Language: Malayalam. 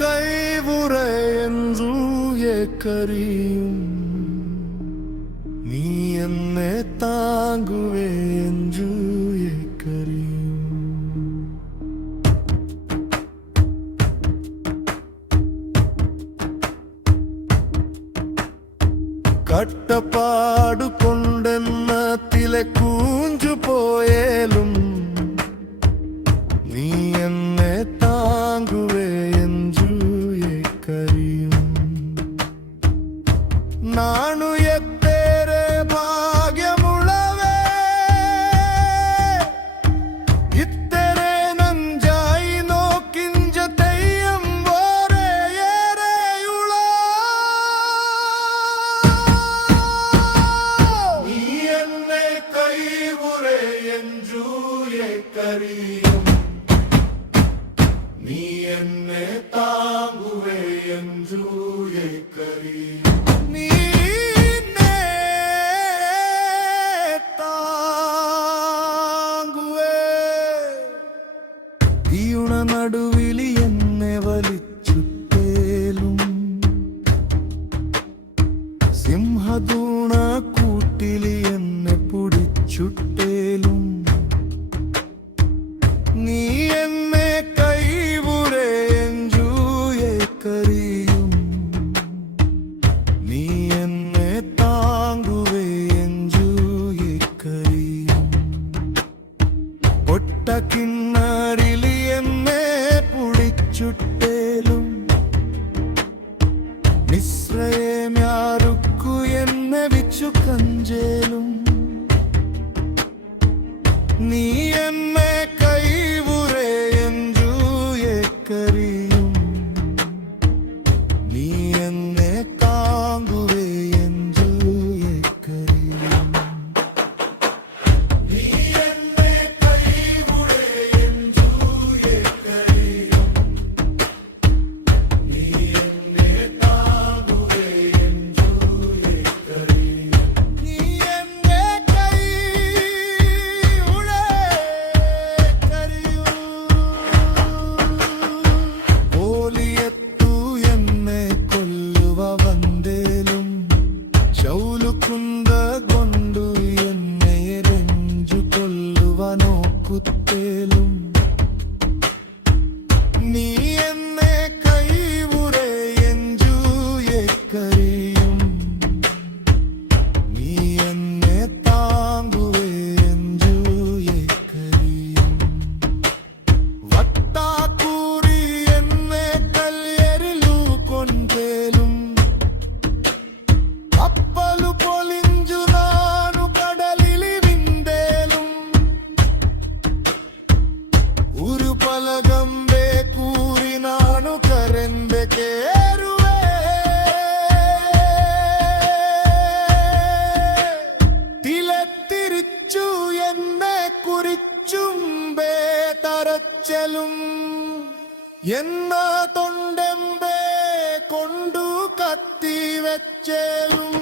കൈവുറയെഞ്ചു കരിയും നീ എന്നെ താങ്ങുവേ എഞ്ചു കരിയും കട്ടപ്പാടു കൊണ്ടെന്നത്തിലെ കൂഞ്ചു പോയേലും നീ എന്നെ താങ്ങുവേ എഞ്ചു കരിയും നാണു എത്തേരെ ഭാഗ്യമുള്ളവേ ഇത്തരെ നഞ്ചായി നോക്കിഞ്ച തെയ്യം വേറെ ഏറെയുള്ള നീ എന്നെ കൈവുറേ എഞ്ചു കരിയും നീ എന്നെ താങ്ങുവേ എഞ്ചു കരിയും നടുവിലി എന്നെ വലിച്ചുട്ടേലും സിംഹദൂണ കൂട്ടിലി എന്നെ പിടിച്ചുട്ടേലും നീ എന്നെ കൈവുറേ എഞ്ചു കരിയും നീ എന്നെ താങ്ങുവേ എഞ്ചു കരിയും ഒട്ട കിണ്ണറിലി ചുട്ടേലും നിശ്രയമയാറുക്കു എന്നെ വിച്ചു കഞ്ചേലും നീ എന്നെ കൈവുറേ എഞ്ചു കരിയും നീ എന്നെ താങ്ങുവേ എഞ്ചു കരിയും നീ എന്നെ കൈവുറേ എഞ്ചു കരിയും ಗೊಂಡು ಎನ್ನೆ ರೆಂಜು ಕೊಲ್ಲುವನೋ ಕುತ್ತೇಲುಂ നീ എന്നെ കൈവുറേ എഞ്ചു കരിയും നീ എന്നെ താങ്ങുവേ എഞ്ചു കരിയും വട്ടാക്കൂറി എന്നെ കല്യരിലു കൊണ്ടേലും കപ്പലു പൊലിഞ്ചു നാനു കടലിലി വിന്തേലും ഒരു പലകമ്പേ കൂറി നാനു കരന്റെ കേറുവേ തിലത്തിരിച്ചു എന്നെ കുറിച്ചുമ്പേ തരച്ചലും എന്നാ തൊണ്ടെമ്പേ കൊണ്ടു കത്തി വെച്ചേലും